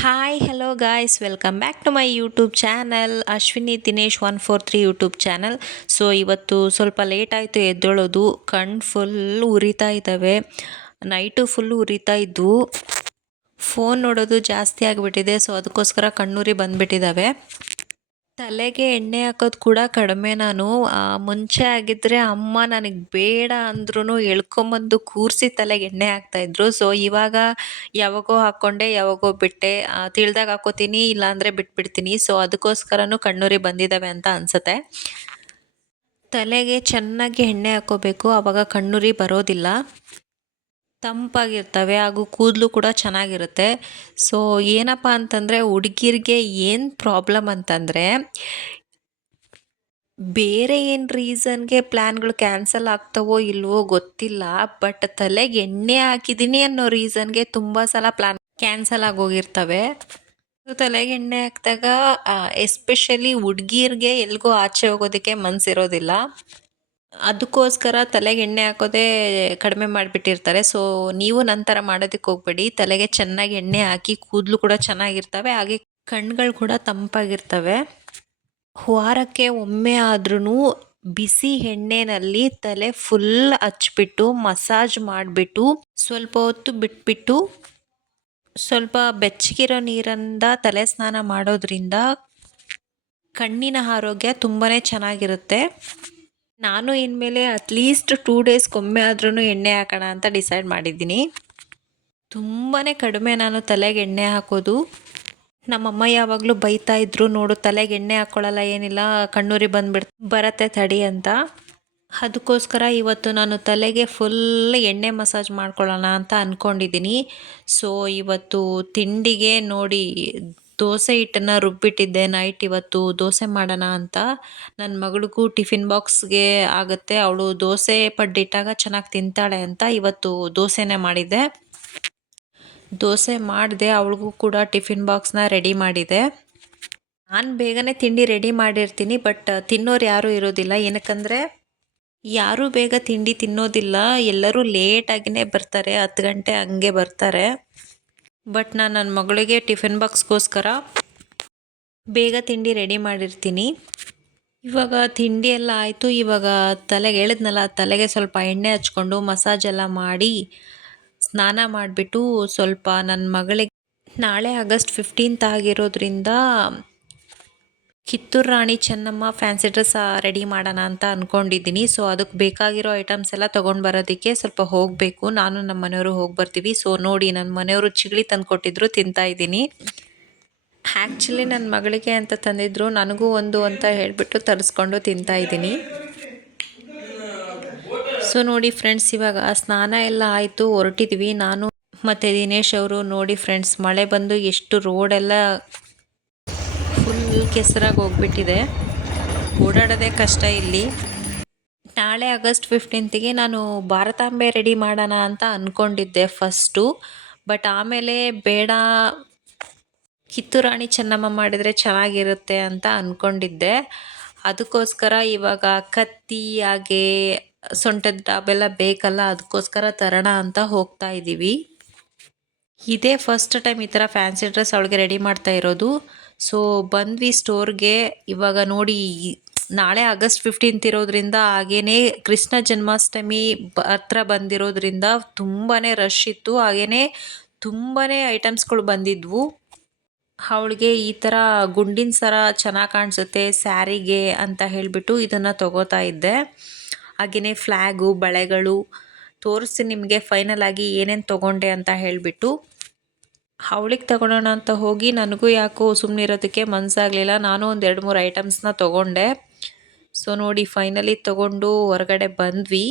Hi hello guys welcome back to my YouTube channel Ashwini Dinesh 143 YouTube channel. So ಇವತ್ತು ಸ್ವಲ್ಪ late ಆಯಿತು ಎದ್ದೇಳೋದು. ಕಣ್ಣು full ಉರಿತಾ ಇದ್ದಾವೆ, ನೈಟು ಫುಲ್ ಉರಿತಾ ಇದ್ವು. ಫೋನ್ ನೋಡೋದು ಜಾಸ್ತಿ ಆಗಿಬಿಟ್ಟಿದೆ, ಸೊ ಅದಕ್ಕೋಸ್ಕರ ಕಣ್ಣುರಿ ಬಂದುಬಿಟ್ಟಿದ್ದಾವೆ. ತಲೆಗೆ ಎಣ್ಣೆ ಹಾಕೋದು ಕೂಡ ಕಡಿಮೆ ನಾನು. ಮುಂಚೆ ಆಗಿದ್ದರೆ ಅಮ್ಮ ನನಗೆ ಬೇಡ ಅಂದ್ರೂ ಎಳ್ಕೊಂಬಂದು ಕೂರಿಸಿ ತಲೆಗೆ ಎಣ್ಣೆ ಹಾಕ್ತಾಯಿದ್ರು. ಸೊ ಇವಾಗ ಯಾವಾಗೋ ಹಾಕ್ಕೊಂಡೆ, ಯಾವಾಗೋ ಬಿಟ್ಟೆ. ತಿಳಿದಾಗ ಹಾಕೋತೀನಿ, ಇಲ್ಲಾಂದರೆ ಬಿಟ್ಬಿಡ್ತೀನಿ. ಸೊ ಅದಕ್ಕೋಸ್ಕರನೂ ಕಣ್ಣುರಿ ಬಂದಿದ್ದಾವೆ ಅಂತ ಅನಿಸುತ್ತೆ. ತಲೆಗೆ ಚೆನ್ನಾಗಿ ಎಣ್ಣೆ ಹಾಕೋಬೇಕು, ಆವಾಗ ಕಣ್ಣುರಿ ಬರೋದಿಲ್ಲ. ತಂಪಾಗಿರ್ತವೆ ಹಾಗೂ ಕೂದಲು ಕೂಡ ಚೆನ್ನಾಗಿರುತ್ತೆ. ಸೊ ಏನಪ್ಪ ಅಂತಂದರೆ ಹುಡುಗಿರಿಗೆ ಏನು ಪ್ರಾಬ್ಲಮ್ ಅಂತಂದರೆ, ಬೇರೆ ಏನು ರೀಸನ್ಗೆ ಪ್ಲ್ಯಾನ್ಗಳು ಕ್ಯಾನ್ಸಲ್ ಆಗ್ತವೋ ಇಲ್ವೋ ಗೊತ್ತಿಲ್ಲ, ಬಟ್ ತಲೆಗೆ ಎಣ್ಣೆ ಹಾಕಿದ್ದೀನಿ ಅನ್ನೋ ರೀಸನ್ಗೆ ತುಂಬ ಸಲ ಪ್ಲ್ಯಾನ್ ಕ್ಯಾನ್ಸಲ್ ಆಗೋಗಿರ್ತವೆ. ತಲೆಗೆ ಎಣ್ಣೆ ಹಾಕಿದಾಗ ಎಸ್ಪೆಷಲಿ ಹುಡುಗಿರ್ಗೆ ಎಲ್ಗೋ ಆಚೆ ಹೋಗೋದಕ್ಕೆ ಮನಸ್ಸಿರೋದಿಲ್ಲ. ಅದಕ್ಕೋಸ್ಕರ ತಲೆಗೆ ಎಣ್ಣೆ ಹಾಕೋದೇ ಕಡಿಮೆ ಮಾಡಿಬಿಟ್ಟಿರ್ತಾರೆ. ಸೊ ನೀವು ನಂತರ ಮಾಡೋದಕ್ಕೆ ಹೋಗ್ಬೇಡಿ. ತಲೆಗೆ ಚೆನ್ನಾಗಿ ಎಣ್ಣೆ ಹಾಕಿ ಕೂದಲು ಕೂಡ ಚೆನ್ನಾಗಿರ್ತವೆ, ಹಾಗೆ ಕಣ್ಗಳು ಕೂಡ ತಂಪಾಗಿರ್ತವೆ. ವಾರಕ್ಕೆ ಒಮ್ಮೆ ಆದ್ರೂ ಬಿಸಿ ಎಣ್ಣೆನಲ್ಲಿ ತಲೆ ಫುಲ್ ಹಚ್ಬಿಟ್ಟು ಮಸಾಜ್ ಮಾಡಿಬಿಟ್ಟು ಸ್ವಲ್ಪ ಹೊತ್ತು ಬಿಟ್ಬಿಟ್ಟು ಸ್ವಲ್ಪ ಬೆಚ್ಚಗಿರೋ ನೀರಿಂದ ತಲೆ ಸ್ನಾನ ಮಾಡೋದ್ರಿಂದ ಕಣ್ಣಿನ ಆರೋಗ್ಯ ತುಂಬಾ ಚೆನ್ನಾಗಿರುತ್ತೆ. ನಾನು ಇನ್ಮೇಲೆ ಅಟ್ಲೀಸ್ಟ್ 2 ಡೇಸ್ಗೊಮ್ಮೆ ಆದ್ರೂ ಎಣ್ಣೆ ಹಾಕೋಣ ಅಂತ ಡಿಸೈಡ್ ಮಾಡಿದ್ದೀನಿ. ತುಂಬಾ ಕಡಿಮೆ ನಾನು ತಲೆಗೆ ಎಣ್ಣೆ ಹಾಕೋದು. ನಮ್ಮಮ್ಮ ಯಾವಾಗಲೂ ಬೈತಾ ಇದ್ರು, ನೋಡು ತಲೆಗೆ ಎಣ್ಣೆ ಹಾಕ್ಕೊಳ್ಳಲ್ಲ, ಏನಿಲ್ಲ, ಕಣ್ಣುರಿ ಬರತ್ತೆ ತಡಿ ಅಂತ. ಅದಕ್ಕೋಸ್ಕರ ಇವತ್ತು ನಾನು ತಲೆಗೆ ಫುಲ್ ಎಣ್ಣೆ ಮಸಾಜ್ ಮಾಡ್ಕೊಳ್ಳೋಣ ಅಂತ ಅಂದ್ಕೊಂಡಿದ್ದೀನಿ. ಸೊ ಇವತ್ತು ತಿಂಡಿಗೆ ನೋಡಿ ದೋಸೆ ಹಿಟ್ಟನ್ನು ರುಬ್ಬಿಟ್ಟಿದ್ದೆ. ನೈಟ್ ಇವತ್ತು ದೋಸೆ ಮಾಡೋಣ ಅಂತ. ನನ್ನ ಮಗಳಿಗೂ ಟಿಫಿನ್ ಬಾಕ್ಸ್ಗೆ ಆಗುತ್ತೆ, ಅವಳು ದೋಸೆ ಪಡ್ಡಿಟ್ಟಾಗ ಚೆನ್ನಾಗಿ ತಿಂತಾಳೆ ಅಂತ ಇವತ್ತು ದೋಸೆನೇ ಮಾಡಿದ್ದೆ. ದೋಸೆ ಮಾಡಿದೆ, ಅವಳಿಗೂ ಕೂಡ ಟಿಫಿನ್ ಬಾಕ್ಸ್ನ ರೆಡಿ ಮಾಡಿದೆ. ನಾನು ಬೇಗನೆ ತಿಂಡಿ ರೆಡಿ ಮಾಡಿರ್ತೀನಿ, ಬಟ್ ತಿನ್ನೋರು ಯಾರೂ ಇರೋದಿಲ್ಲ. ಏನಕ್ಕಂದರೆ ಯಾರೂ ಬೇಗ ತಿಂಡಿ ತಿನ್ನೋದಿಲ್ಲ, ಎಲ್ಲರೂ ಲೇಟಾಗಿಯೇ ಬರ್ತಾರೆ, 10 ಗಂಟೆ ಹಂಗೆ ಬರ್ತಾರೆ. ಬಟ್ ನಾನು ನನ್ನ ಮಗಳಿಗೆ ಟಿಫಿನ್ ಬಾಕ್ಸ್ಗೋಸ್ಕರ ಬೇಗ ತಿಂಡಿ ರೆಡಿ ಮಾಡಿರ್ತೀನಿ. ಇವಾಗ ತಿಂಡಿ ಎಲ್ಲ ಆಯಿತು. ಇವಾಗ ತಲೆಗೆ ಹೇಳಿದ್ನಲ್ಲ, ತಲೆಗೆ ಸ್ವಲ್ಪ ಎಣ್ಣೆ ಹಚ್ಕೊಂಡು ಮಸಾಜ್ ಎಲ್ಲ ಮಾಡಿ ಸ್ನಾನ ಮಾಡಿಬಿಟ್ಟು ಸ್ವಲ್ಪ ನನ್ನ ಮಗಳಿಗೆ ನಾಳೆ ಆಗಸ್ಟ್ 15th ಆಗಿರೋದ್ರಿಂದ Kittur Rani Chennamma fancy dress ready ಮಾಡೋಣ ಅಂತ ಅಂದ್ಕೊಂಡಿದ್ದೀನಿ. ಸೊ ಅದಕ್ಕೆ ಬೇಕಾಗಿರೋ ಐಟಮ್ಸ್ ಎಲ್ಲ ತೊಗೊಂಡು ಬರೋದಕ್ಕೆ ಸ್ವಲ್ಪ ಹೋಗಬೇಕು. ನಾನು ನಮ್ಮ ಮನೆಯವರು ಹೋಗಿ ಬರ್ತೀವಿ. ಸೊ ನೋಡಿ, ನನ್ನ ಮನೆಯವರು ಚಿಗಳಿ ತಂದು ಕೊಟ್ಟಿದ್ರು, ತಿಂತಾಯಿದ್ದೀನಿ. ಆ್ಯಕ್ಚುಲಿ ನನ್ನ ಮಗಳಿಗೆ ಅಂತ ತಂದಿದ್ರು, ನನಗೂ ಒಂದು ಅಂತ ಹೇಳಿಬಿಟ್ಟು ತರಿಸ್ಕೊಂಡು ತಿಂತಾಯಿದ್ದೀನಿ. ಸೊ ನೋಡಿ ಫ್ರೆಂಡ್ಸ್, ಇವಾಗ ಸ್ನಾನ ಎಲ್ಲ ಆಯಿತು, ಹೊರಟಿದ್ವಿ ನಾನು ಮತ್ತು ದಿನೇಶ್ ಅವರು. ನೋಡಿ ಫ್ರೆಂಡ್ಸ್, ಮಳೆ ಬಂದು ಎಷ್ಟು ರೋಡೆಲ್ಲ ಫುಲ್ ಕೆಸರಾಗಿ ಹೋಗ್ಬಿಟ್ಟಿದೆ, ಓಡಾಡೋದೇ ಕಷ್ಟ ಇಲ್ಲಿ. ನಾಳೆ ಆಗಸ್ಟ್ 15ಗೆ ನಾನು ಭಾರತಾಂಬೆ ರೆಡಿ ಮಾಡೋಣ ಅಂತ ಅಂದ್ಕೊಂಡಿದ್ದೆ ಫಸ್ಟು, ಬಟ್ ಆಮೇಲೆ ಬೇಡ, ಕಿತ್ತೂರು ರಾಣಿ ಚೆನ್ನಮ್ಮ ಮಾಡಿದರೆ ಚೆನ್ನಾಗಿರುತ್ತೆ ಅಂತ ಅಂದ್ಕೊಂಡಿದ್ದೆ. ಅದಕ್ಕೋಸ್ಕರ ಇವಾಗ ಕತ್ತಿ ಹಾಗೆ ಸೊಂಟದ ಡಾಬೆಲ್ಲ ಬೇಕಲ್ಲ, ಅದಕ್ಕೋಸ್ಕರ ತರೋಣ ಅಂತ ಹೋಗ್ತಾ ಇದ್ದೀವಿ. ಇದೇ ಫಸ್ಟ್ ಟೈಮ್ ಈ ಥರ ಫ್ಯಾನ್ಸಿ ಡ್ರೆಸ್ ಅವಳಿಗೆ ರೆಡಿ ಮಾಡ್ತಾ ಇರೋದು. ಸೊ ಬಂದ್ವಿ ಸ್ಟೋರ್ಗೆ. ಇವಾಗ ನೋಡಿ, ನಾಳೆ ಆಗಸ್ಟ್ 15th ಇರೋದ್ರಿಂದ ಹಾಗೇ ಕೃಷ್ಣ ಜನ್ಮಾಷ್ಟಮಿ ಹತ್ರ ಬಂದಿರೋದ್ರಿಂದ ತುಂಬಾ ರಶ್ ಇತ್ತು, ಹಾಗೇ ತುಂಬಾ ಐಟಮ್ಸ್ಗಳು ಬಂದಿದ್ವು. ಅವಳಿಗೆ ಈ ಥರ ಗುಂಡಿನ ಸರ ಚೆನ್ನಾಗಿ ಕಾಣಿಸುತ್ತೆ ಸ್ಯಾರಿಗೆ ಅಂತ ಹೇಳಿಬಿಟ್ಟು ಇದನ್ನು ತೊಗೋತಾ ಇದ್ದೆ. ಹಾಗೆಯೇ ಫ್ಲ್ಯಾಗು, ಬಳೆಗಳು ತೋರಿಸಿ ನಿಮಗೆ ಫೈನಲ್ ಆಗಿ ಏನೇನು ತೊಗೊಂಡೆ ಅಂತ ಹೇಳಿಬಿಟ್ಟು. ಅವಳಿಗೆ ತಗೊಳ್ಳೋಣ ಅಂತ ಹೋಗಿ ನನಗೂ ಯಾಕೋ ಸುಮ್ಮನೆ ಇರೋದಕ್ಕೆ ಮನಸ್ಸಾಗಲಿಲ್ಲ. ನಾನು ಒಂದು 2-3 ಐಟಮ್ಸ್ನ ತೊಗೊಂಡೆ. ಸೊ ನೋಡಿ, ಫೈನಲಿ ತೊಗೊಂಡು ಹೊರಗಡೆ ಬಂದ್ವಿ.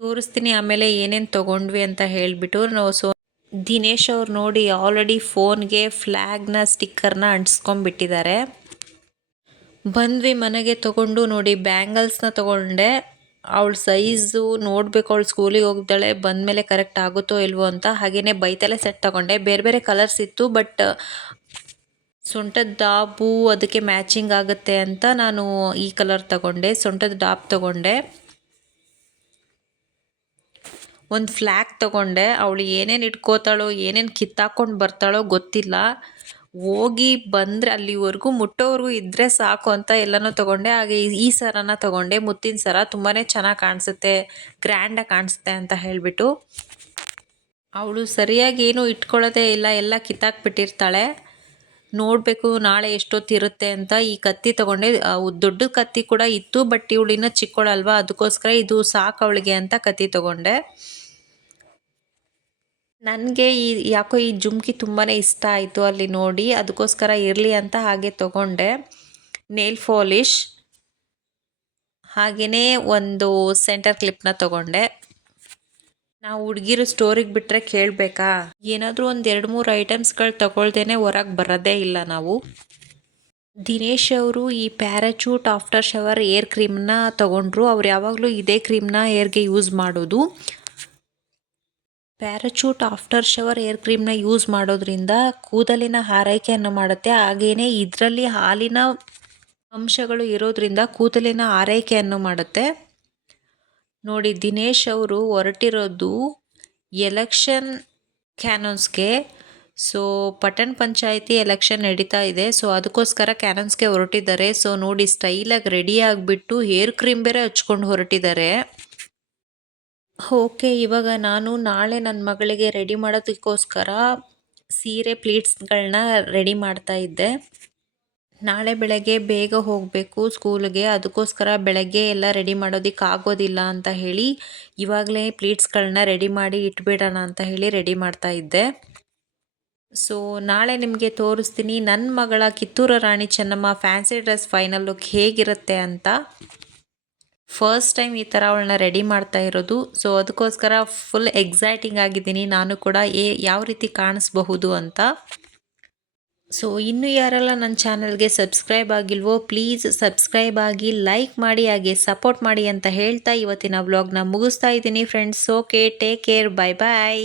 ತೋರಿಸ್ತೀನಿ ಆಮೇಲೆ ಏನೇನು ತೊಗೊಂಡ್ವಿ ಅಂತ ಹೇಳಿಬಿಟ್ಟು. ಸೊ ದಿನೇಶ್ ಅವ್ರು ನೋಡಿ ಆಲ್ರೆಡಿ ಫೋನ್ಗೆ ಫ್ಲ್ಯಾಗ್ನ ಸ್ಟಿಕ್ಕರ್ನ ಅಂಟಿಸ್ಕೊಂಡ್ಬಿಟ್ಟಿದ್ದಾರೆ. ಬಂದ್ವಿ ಮನೆಗೆ. ತೊಗೊಂಡು ನೋಡಿ, ಬ್ಯಾಂಗಲ್ಸ್ನ ತೊಗೊಂಡೆ. ಅವಳ ಸೈಜು ನೋಡಬೇಕು, ಅವಳು ಸ್ಕೂಲಿಗೆ ಹೋಗ್ತಾಳೆ, ಬಂದಮೇಲೆ ಕರೆಕ್ಟ್ ಆಗುತ್ತೋ ಇಲ್ವೋ ಅಂತ. ಹಾಗೆಯೇ ಬೈತಲೆ ಸೆಟ್ ತೊಗೊಂಡೆ. ಬೇರೆ ಬೇರೆ ಕಲರ್ಸ್ ಇತ್ತು, ಬಟ್ ಸೊಂಟದ ಡಾಬು ಅದಕ್ಕೆ ಮ್ಯಾಚಿಂಗ್ ಆಗುತ್ತೆ ಅಂತ ನಾನು ಈ ಕಲರ್ ತಗೊಂಡೆ, ಸೊಂಟದ ಡಾಬ್ ತೊಗೊಂಡೆ. ಒಂದು ಫ್ಲ್ಯಾಗ್ ತೊಗೊಂಡೆ. ಅವಳು ಏನೇನು ಇಟ್ಕೋತಾಳೋ ಏನೇನು ಕಿತ್ತಾಕೊಂಡು ಬರ್ತಾಳೋ ಗೊತ್ತಿಲ್ಲ. ಹೋಗಿ ಬಂದರೆ ಅಲ್ಲಿವರೆಗೂ ಮುಟ್ಟೋವರೆಗೂ ಇದ್ದರೆ ಸಾಕು ಅಂತ ಎಲ್ಲನೂ ತೊಗೊಂಡೆ. ಹಾಗೆ ಈ ಸರನ ತೊಗೊಂಡೆ, ಮುತ್ತಿನ ಸರ. ತುಂಬಾ ಚೆನ್ನಾಗಿ ಕಾಣಿಸುತ್ತೆ, ಗ್ರ್ಯಾಂಡಾಗಿ ಕಾಣಿಸುತ್ತೆ ಅಂತ ಹೇಳಿಬಿಟ್ಟು. ಅವಳು ಸರಿಯಾಗಿ ಏನೂ ಇಟ್ಕೊಳ್ಳೋದೇ ಇಲ್ಲ, ಎಲ್ಲ ಕಿತ್ತಾಕ್ಬಿಟ್ಟಿರ್ತಾಳೆ. ನೋಡಬೇಕು ನಾಳೆ ಎಷ್ಟೊತ್ತಿರುತ್ತೆ ಅಂತ. ಈ ಕತ್ತಿ ತೊಗೊಂಡೆ. ದೊಡ್ಡ ಕತ್ತಿ ಕೂಡ ಇತ್ತು, ಬಟ್ ಇವಳು ಇನ್ನೂ ಚಿಕ್ಕವಳಲ್ವಾ, ಅದಕ್ಕೋಸ್ಕರ ಇದು ಸಾಕು ಅವಳಿಗೆ ಅಂತ ಕತ್ತಿ ತೊಗೊಂಡೆ. ನನಗೆ ಯಾಕೋ ಈ ಜುಮ್ಕಿ ತುಂಬಾ ಇಷ್ಟ ಆಯಿತು ಅಲ್ಲಿ ನೋಡಿ, ಅದಕ್ಕೋಸ್ಕರ ಇರಲಿ ಅಂತ ಹಾಗೆ ತೊಗೊಂಡೆ. ನೇಲ್ ಪಾಲಿಶ್ ಹಾಗೆಯೇ ಒಂದು ಸೆಂಟರ್ ಕ್ಲಿಪ್ನ ತೊಗೊಂಡೆ. ನಾವು ಹುಡುಗಿರು ಸ್ಟೋರಿಗೆ ಬಿಟ್ಟರೆ ಕೇಳಬೇಕಾ, ಏನಾದರೂ ಒಂದು 2-3 ಐಟಮ್ಸ್ಗಳು ತಗೊಳ್ದೇನೆ ಹೊರಗೆ ಬರೋದೇ ಇಲ್ಲ ನಾವು. ದಿನೇಶ್ ಅವರು ಈ ಪ್ಯಾರಾಚೂಟ್ ಆಫ್ಟರ್ ಶವರ್ ಏರ್ ಕ್ರೀಮ್ನ ತೊಗೊಂಡ್ರು. ಅವ್ರು ಯಾವಾಗಲೂ ಇದೇ ಕ್ರೀಮ್ನ ಏರ್ಗೆ ಯೂಸ್ ಮಾಡೋದು. ಪ್ಯಾರಾಚೂಟ್ ಆಫ್ಟರ್ ಶವರ್ ಏರ್ ಕ್ರೀಮ್ನ ಯೂಸ್ ಮಾಡೋದ್ರಿಂದ ಕೂದಲಿನ ಆರೈಕೆಯನ್ನು ಮಾಡುತ್ತೆ. ಹಾಗೆಯೇ ಇದರಲ್ಲಿ ಹಾಲಿನ ಅಂಶಗಳು ಇರೋದ್ರಿಂದ ಕೂದಲಿನ ಆರೈಕೆಯನ್ನು ಮಾಡುತ್ತೆ. ನೋಡಿ, ದಿನೇಶ್ ಅವರು ಹೊರಟಿರೋದು ಎಲೆಕ್ಷನ್ ಕ್ಯಾನನ್ಸ್ಗೆ. ಸೊ ಪಟ್ಟಣ ಪಂಚಾಯಿತಿ ಎಲೆಕ್ಷನ್ ನಡೀತಾ ಇದೆ, ಸೊ ಅದಕ್ಕೋಸ್ಕರ ಕ್ಯಾನನ್ಸ್ಗೆ ಹೊರಟಿದ್ದಾರೆ. ಸೊ ನೋಡಿ, ಸ್ಟೈಲಾಗಿ ರೆಡಿ ಆಗಿಬಿಟ್ಟು ಹೇರ್ ಕ್ರೀಮ್ ಬೇರೆ ಹಚ್ಕೊಂಡು ಹೊರಟಿದ್ದಾರೆ. ಓಕೆ, ಇವಾಗ ನಾನು ನಾಳೆ ನನ್ನ ಮಗಳಿಗೆ ರೆಡಿ ಮಾಡೋದಕ್ಕೋಸ್ಕರ ಸೀರೆ ಪ್ಲೀಟ್ಸ್ಗಳನ್ನ ರೆಡಿ ಮಾಡ್ತಾ ಇದ್ದೆ. ನಾಳೆ ಬೆಳಗ್ಗೆ ಬೇಗ ಹೋಗಬೇಕು ಸ್ಕೂಲ್ಗೆ, ಅದಕ್ಕೋಸ್ಕರ ಬೆಳಗ್ಗೆ ಎಲ್ಲ ರೆಡಿ ಮಾಡೋದಕ್ಕೆ ಆಗೋದಿಲ್ಲ ಅಂತ ಹೇಳಿ ಇವಾಗಲೇ ಪ್ಲೀಟ್ಸ್ಗಳನ್ನ ರೆಡಿ ಮಾಡಿ ಇಟ್ಬಿಡೋಣ ಅಂತ ಹೇಳಿ ರೆಡಿ ಮಾಡ್ತಾ ಇದ್ದೆ. ಸೊ ನಾಳೆ ನಿಮಗೆ ತೋರಿಸ್ತೀನಿ ನನ್ನ ಮಗಳ Kittur Rani Chennamma fancy dress final look ಹೇಗಿರುತ್ತೆ ಅಂತ. ಫಸ್ಟ್ ಟೈಮ್ ಈ ಥರ ಅವಳನ್ನ ರೆಡಿ ಮಾಡ್ತಾ ಇರೋದು. ಸೊ ಅದಕ್ಕೋಸ್ಕರ ಫುಲ್ ಎಕ್ಸೈಟಿಂಗ್ ಆಗಿದ್ದೀನಿ ನಾನು ಕೂಡ, ಯಾವ ರೀತಿ ಕಾಣಿಸ್ಬಹುದು ಅಂತ. ಸೊ ಇನ್ನೂ ಯಾರೆಲ್ಲ ನನ್ನ ಚಾನಲ್ಗೆ ಸಬ್ಸ್ಕ್ರೈಬ್ ಆಗಿಲ್ವೋ ಪ್ಲೀಸ್ ಸಬ್ಸ್ಕ್ರೈಬ್ ಆಗಿ, ಲೈಕ್ ಮಾಡಿ, ಹಾಗೆ ಸಪೋರ್ಟ್ ಮಾಡಿ ಅಂತ ಹೇಳ್ತಾ ಇವತ್ತಿನ ವ್ಲಾಗ್ನ ಮುಗಿಸ್ತಾ ಇದ್ದೀನಿ friends. Okay, take care, bye ಬಾಯ್.